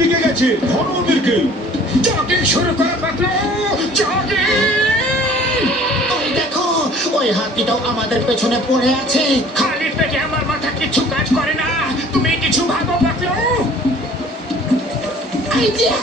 দিকে গেছে, ধরো ওদেরকে। জগিং শুরু করো পাতলু, জগিং! ওই দেখো, ওই হাতিটাও আমাদের পেছনে পড়ে আছে। খালি পেটে আমার মাথা কিছু কাজ করে না। তুমি কিছু ভাবো পাতলু। আইডিয়া!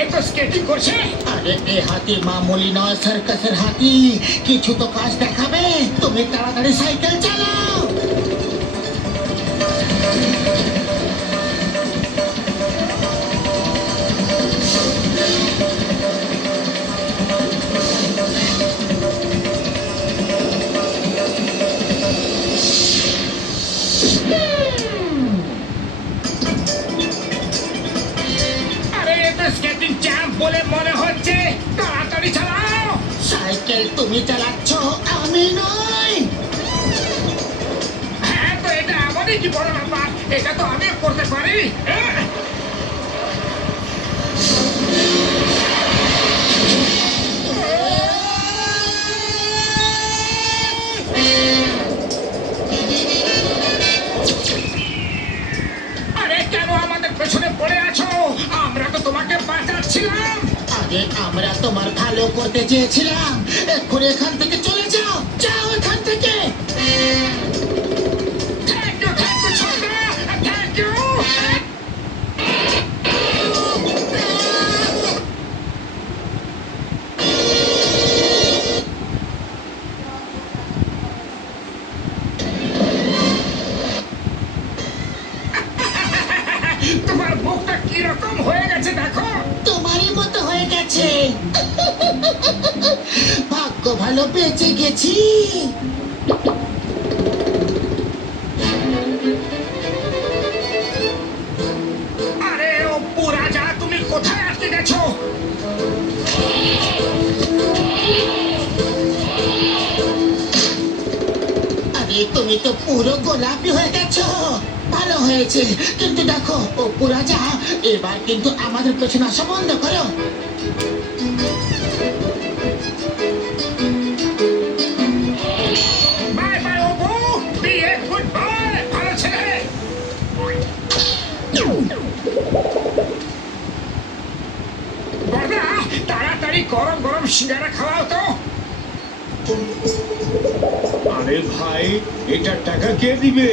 এ তো স্কেটিং করছে। আরে এ হাতি মামুলি নয়, সার্কাসের হাতি। কিছু তো কাজ দেখাবে। তুমি তাড়াতাড়ি সাইকেল চালাও। আরে এ তো স্কেটিং চ্যাম্প বলে মনে হচ্ছে। তাড়াতাড়ি চালাও। সাইকেল তুমি চালাচ্ছ, আমি নই। হ্যাঁ, তো এটা আমারই কি বড় ব্যাপার। এটা তো আমিও করতে পারি। আরে কেন আমাদের পেছনে পড়ে আছো? আমরা তো তোমাকে বাঁচাচ্ছিলাম। আগে আমরা তোমার ভালো করতে চেয়েছিলাম। এক্ষুনি এখান থেকে চলে যাও, যাও এখান থেকে। থ্যাংক ইউ ছোটদা, থ্যাংক ইউ। তোমার মুখটা কিরকম হয়ে গেছে দেখো। তোমারই মতো হয়ে গেছে। ভাগ্য ভালো, বেঁচে গেছি। আরে অপ্পু রাজা, তুমি কোথায় আটকে গেছো? আরে তুমি তো পুরো গোলাপি হয়ে গেছো। ভালো হয়েছে, কিন্তু দেখো অপু রাজা, এবার কিন্তু আমাদের পেছনে আসা বন্ধ করো। Bye bye Apu, be a good boy, ভালো ছেলে। বড়দা, তাড়াতাড়ি গরম গরম সিঙ্গারা খাওয়াও তো। আরে ভাই, এটার টাকা কে দিবে?